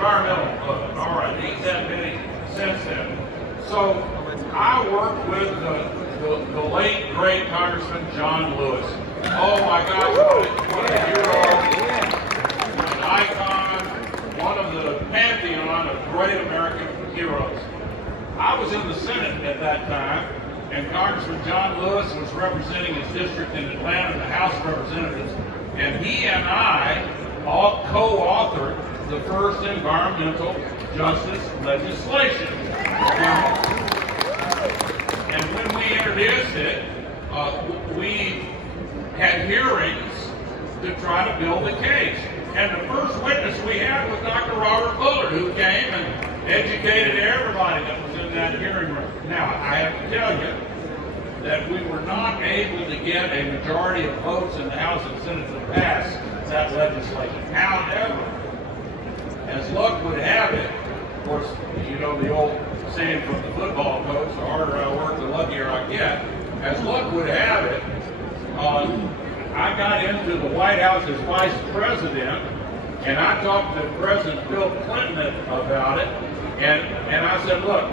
environmental. All right, he's had many since then. So I worked with the late, great Congressman John Lewis. Oh my gosh, what a hero, an icon, one of the pantheon of great American heroes. I was in the Senate at that time, and Congressman John Lewis was representing his district in Atlanta in the House of Representatives, and he and I all co-authored the first environmental justice legislation. And when we introduced it, we had hearings to try to build the case. And the first witness we had was Dr. Robert Bullard, who came and educated everybody that was in that hearing room. Now, I have to tell you that we were not able to get a majority of votes in the House and Senate to pass that legislation. However, as luck would have it, of course, you know the old saying from the football coach, the harder I work, the luckier I get. As luck would have it, I got into the White House as vice president, and I talked to President Bill Clinton about it, and I said, look,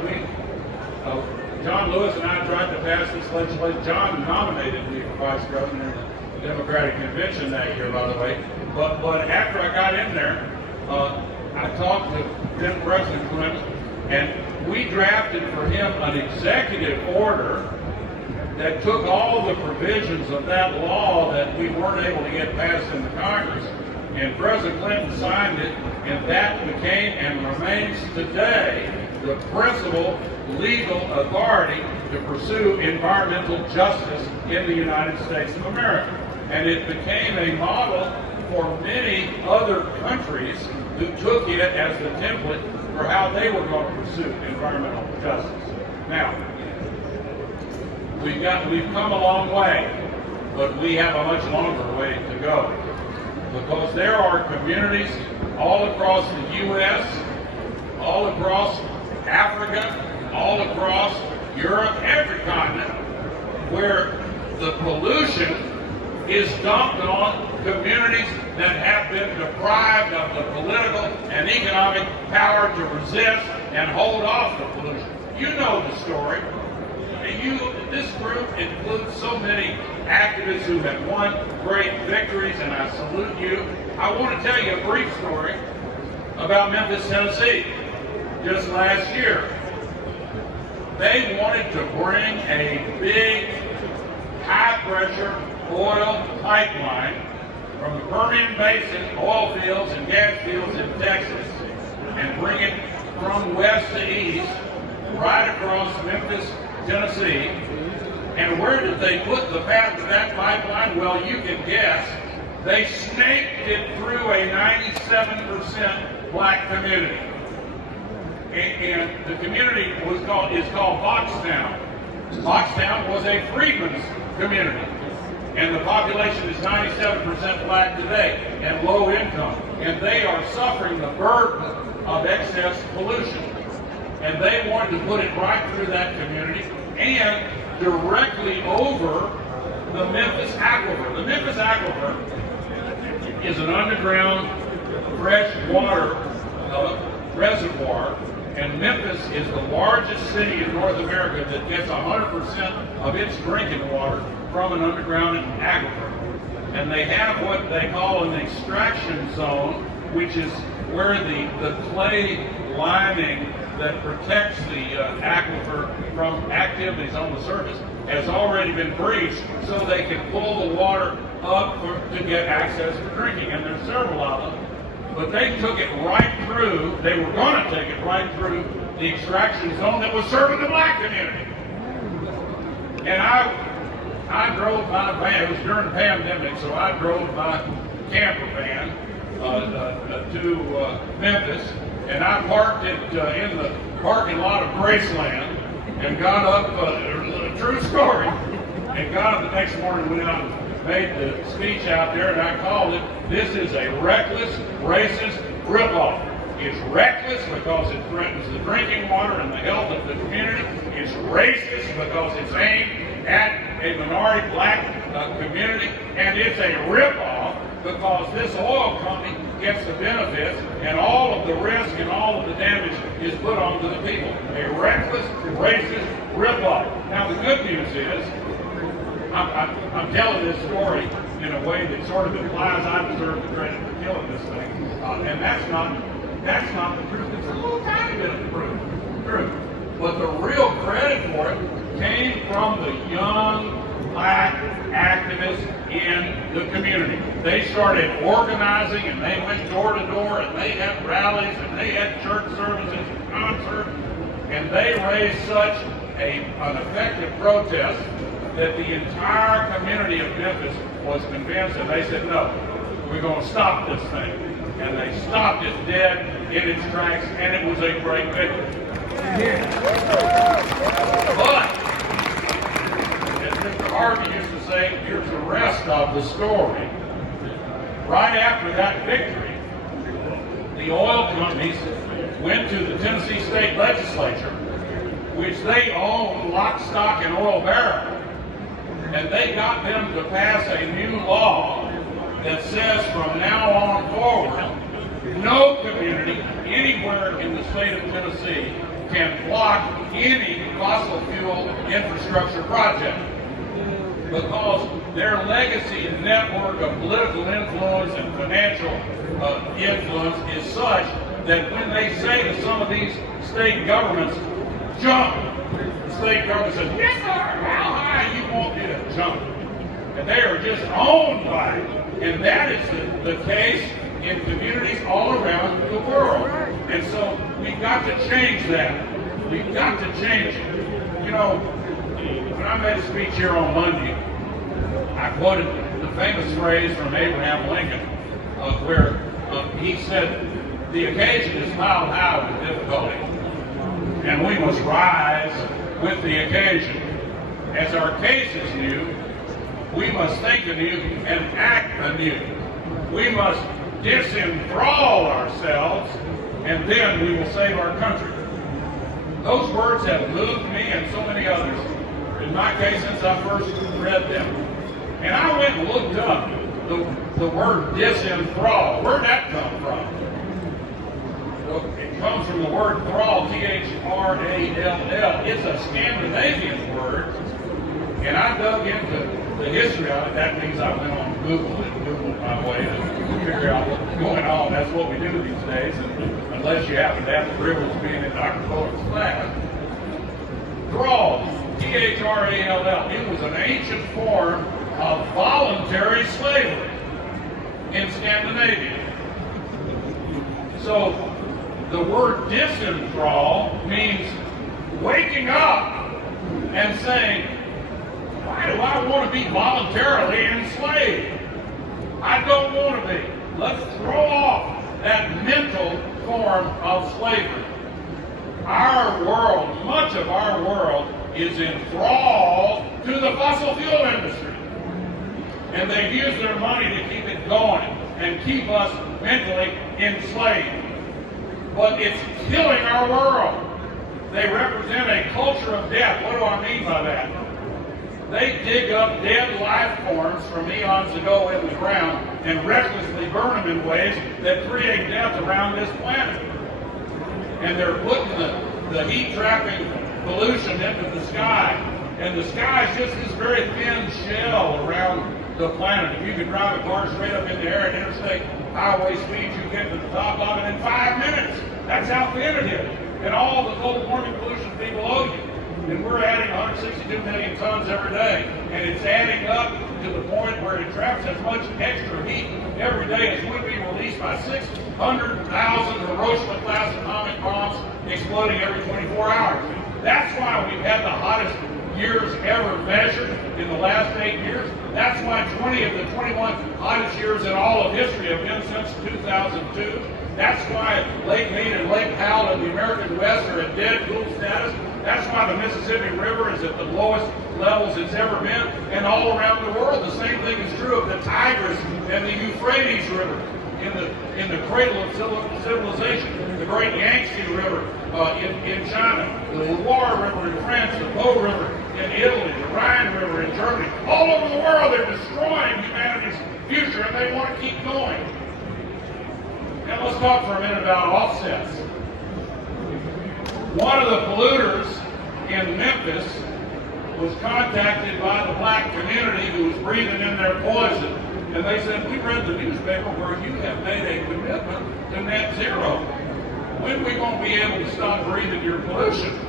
John Lewis and I tried to pass this legislation. John nominated me for vice president in the Democratic Convention that year, by the way. But after I got in there, I talked to then President Clinton, and we drafted for him an executive order that took all the provisions of that law that we weren't able to get passed in the Congress, and President Clinton signed it, and that became and remains today the principal legal authority to pursue environmental justice in the United States of America. And it became a model for many other countries who took it as the template for how they were going to pursue environmental justice. Now, we've come a long way, but we have a much longer way to go, because there are communities all across the U.S., all across Africa, all across Europe, every continent, where the pollution is dumped on communities that have been deprived of the political and economic power to resist and hold off the pollution. You know the story. This group includes so many activists who have won great victories, and I salute you. I want to tell you a brief story about Memphis, Tennessee. Just last year, they wanted to bring a big, high-pressure oil pipeline from the Permian Basin, oil fields and gas fields in Texas, and bring it from west to east, right across Memphis, Tennessee. And where did they put the path of that pipeline? Well, you can guess. They snaked it through a 97% black community. And the community is called Boxtown. Boxtown was a freedmen's community. And the population is 97% black today and low income. And they are suffering the burden of excess pollution. And they wanted to put it right through that community and directly over the Memphis Aquifer. The Memphis Aquifer is an underground fresh water reservoir, and Memphis is the largest city in North America that gets 100% of its drinking water from an underground aquifer. And they have what they call an extraction zone, which is where the clay lining that protects the aquifer from activities on the surface has already been breached, so they can pull the water up to get access to drinking. And there's several of them. But they took it right through, they were going to take it right through the extraction zone that was serving the black community. And I drove my van, it was during the pandemic, so I drove my camper van to Memphis, and I parked it in the parking lot of Graceland, and got up, a true story, and got up the next morning, went out and made the speech out there, and I called it, "This is a reckless, racist ripoff." It's reckless because it threatens the drinking water and the health of the community. It's racist because it's aimed at a minority black community. And it's a ripoff because this oil company gets the benefits, and all of the risk and all of the damage is put onto the people. A reckless, racist rip-off. Now, the good news is, I'm telling this story in a way that sort of implies I deserve the credit for killing this thing, and that's not the truth. It's a little tiny bit of the truth. But the real credit for it came from the young black activists in the community. They started organizing, and they went door to door, and they had rallies, and they had church services and concerts, and they raised such an effective protest that the entire community of Memphis was convinced, and they said, no, we're going to stop this thing. And they stopped it dead in its tracks, and it was a great victory. But, as Mr. Harvey used to say, here's the rest of the story. Right after that victory, the oil companies went to the Tennessee State Legislature, which they own lock, stock, and oil barrel. And they got them to pass a new law that says from now on forward, no community anywhere in the state of Tennessee can block any fossil fuel infrastructure project, because their legacy and network of political influence and financial influence is such that when they say to some of these state governments, jump, the state government says, yes sir, how high you want me to jump? And they are just owned by it. And that is the case in communities all around the world. And so we've got to change that. We've got to change it. You know, when I made a speech here on Monday, I quoted the famous phrase from Abraham Lincoln, where he said, the occasion is piled high with difficulty, and we must rise with the occasion. As our case is new, we must think anew and act anew. We must disenthrall ourselves, and then we will save our country. Those words have moved me and so many others, in my case, since I first read them. And I went and looked up the word disenthrall. Where'd that come from? Well, it comes from the word thrall, T-H-R-A-L-L. It's a Scandinavian word, and I dug into the history of it. That means I went on Google and Googled my way to figure out what's going on. That's what we do these days, and unless you happen to have the privilege of being in Dr. Fuller's class. Thrall, T-H-R-A-L-L. It was an ancient form of voluntary slavery in Scandinavia. So the word disenthrall means waking up and saying, why do I want to be voluntarily enslaved? I don't want to be. Let's throw off that mental form of slavery. Our world, much of our world, is enthralled to the fossil fuel industry. And they use their money to keep it going and keep us mentally enslaved. But it's killing our world. They represent a culture of death. What do I mean by that? They dig up dead life forms from eons ago in the ground and recklessly burn them in ways that create death around this planet. And they're putting the heat-trapping pollution into the sky. And the sky is just this very thin shell around the planet. If you could drive a car straight up in the air at interstate highway speeds, you get to the top of it in 5 minutes. That's how thin it is. And all the global warming pollution people owe you. And we're adding 162 million tons every day. And it's adding up to the point where it traps as much extra heat every day as would be released by 600,000 Hiroshima-class atomic bombs exploding every 24 hours. That's why we've had the hottest years ever measured in the last 8 years. That's why 20 of the 21 hottest years in all of history have been since 2002. That's why Lake Mead and Lake Powell in the American West are at dead cool status. That's why the Mississippi River is at the lowest levels it's ever been. And all around the world, the same thing is true of the Tigris and the Euphrates River in the cradle of civilization. The great Yangtze River in China, the Loire River in France, the Po River in Italy, the Rhine River in Germany. All over the world, they're destroying humanity's future, and they want to keep going. Now let's talk for a minute about offsets. One of the polluters in Memphis was contacted by the black community who was breathing in their poison. And they said, we read the newspaper where you have made a commitment to net zero. When are we going to be able to stop breathing your pollution?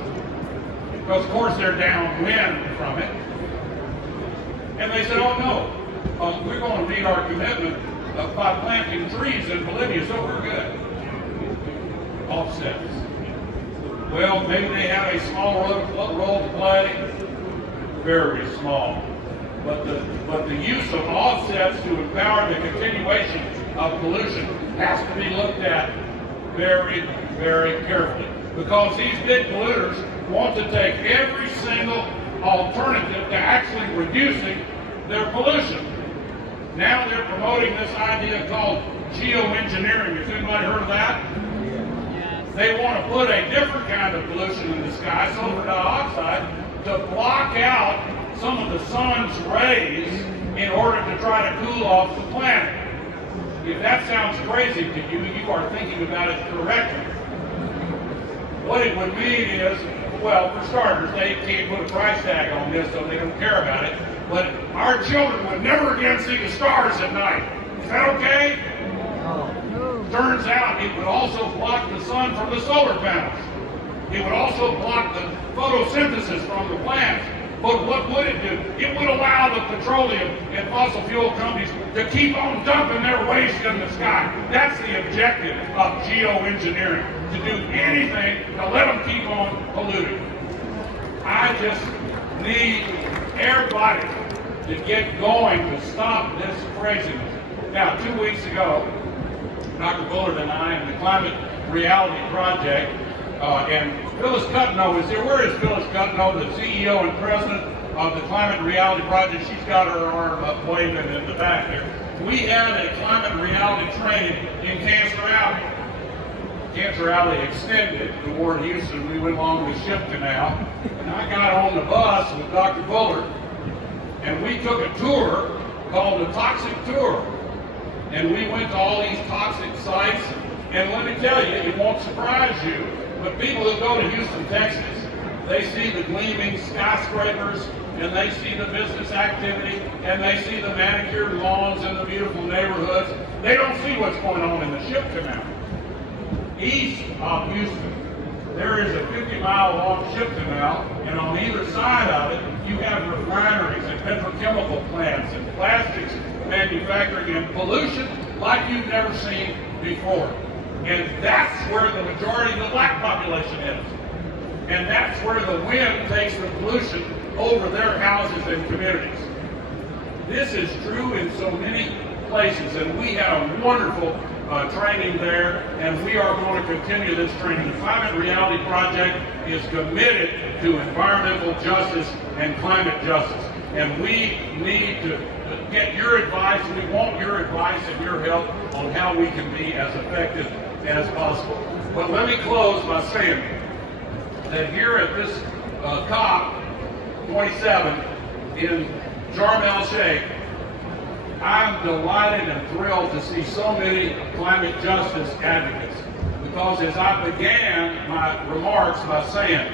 Because of course they're downwind from it. And they said, oh no, we're going to meet our commitment by planting trees in Bolivia, so we're good. Offsets. Well, maybe they have a small role to play, very small. But the use of offsets to empower the continuation of pollution has to be looked at very, very carefully. Because these big polluters want to take every single alternative to actually reducing their pollution. Now they're promoting this idea called geoengineering. Has anybody heard of that? They want to put a different kind of pollution in the sky, sulfur dioxide, to block out some of the sun's rays in order to try to cool off the planet. If that sounds crazy to you, you are thinking about it correctly. What it would mean is, well, for starters, they can't put a price tag on this, so they don't care about it. But our children would never again see the stars at night. Is that okay? Turns out it would also block the sun from the solar panels. It would also block the photosynthesis from the plants. But what would it do? It would allow the petroleum and fossil fuel companies to keep on dumping their waste in the sky. That's the objective of geoengineering, to do anything to let them keep on polluting. I just need everybody to get going to stop this craziness. Now, 2 weeks ago, Dr. Bullard and I and the Climate Reality Project, and Phyllis Cutno is here. Where is Phyllis Cutno, the CEO and president of the Climate Reality Project? She's got her arm up waving in the back there. We had a climate reality training in Cancer Alley. Cancer Alley extended to Ward Houston. We went along the ship canal, and I got on the bus with Dr. Bullard, and we took a tour called the Toxic Tour. And we went to all these toxic sites, and let me tell you, it won't surprise you, but people who go to Houston, Texas, they see the gleaming skyscrapers, and they see the business activity, and they see the manicured lawns and the beautiful neighborhoods. They don't see what's going on in the ship canal. East of Houston, there is a 50-mile long ship canal, and on either side of it, you have refineries and petrochemical plants and plastics manufacturing and pollution like you've never seen before. And that's where the majority of the black population is. And that's where the wind takes the pollution over their houses and communities. This is true in so many places, and we had a wonderful training there, and we are going to continue this training. The Climate Reality Project is committed to environmental justice and climate justice. And we need to get your advice. We want your advice and your help on how we can be as effective as possible. But let me close by saying that here at this COP27 in Sharm el Sheikh, I'm delighted and thrilled to see so many climate justice advocates. Because as I began my remarks by saying,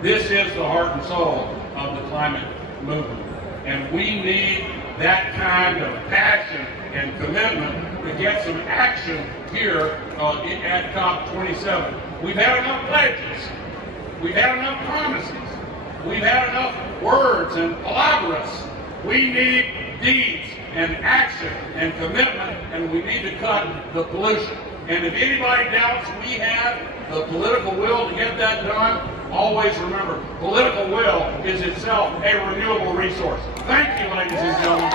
this is the heart and soul of the climate movement. And we need that kind of passion and commitment to get some action here at COP27. We've had enough pledges. We've had enough promises. We've had enough words and palabras. We need deeds and action and commitment, and we need to cut the pollution. And if anybody doubts we have the political will to get that done, always remember, political will is itself a renewable resource. Thank you, ladies and gentlemen.